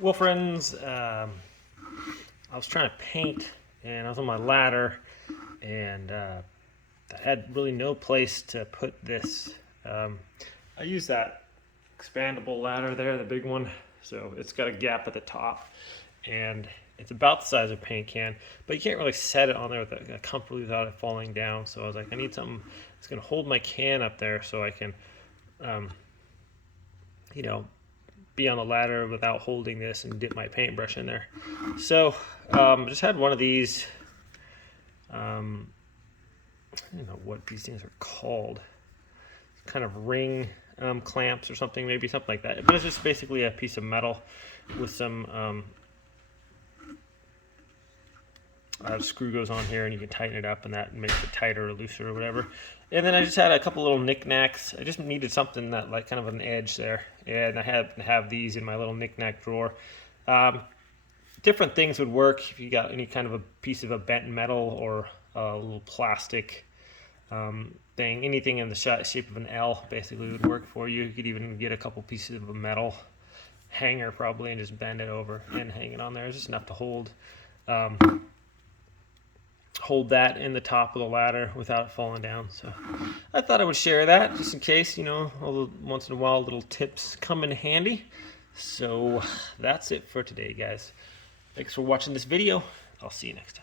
Well, friends, I was trying to paint, and I was on my ladder, and I had really no place to put this. I use that expandable ladder there, the big one, so it's got a gap at the top, and it's about the size of a paint can, but you can't really set it on there comfortably without it falling down. So I was like, I need something that's going to hold my can up there so I can, um, you know, be on the ladder without holding this and dip my paintbrush in there. So just had one of these, I don't know what these things are called, kind of ring clamps or something, maybe something like that. But it's just basically a piece of metal with some screw goes on here, and you can tighten it up, and that makes it tighter or looser or whatever. And then I just had a couple little knickknacks. I just needed something that like kind of an edge there, and I have these in my little knickknack drawer. Different things would work if you got any kind of a piece of a bent metal or a little plastic thing. Anything in the shape of an L basically would work for you. You could even get a couple pieces of a metal hanger probably and just bend it over and hang it on there. It's just enough to hold that in the top of the ladder without it falling down. So I thought I would share that just in case, once in a while little tips come in handy. So that's it for today, guys. Thanks for watching this video. I'll see you next time.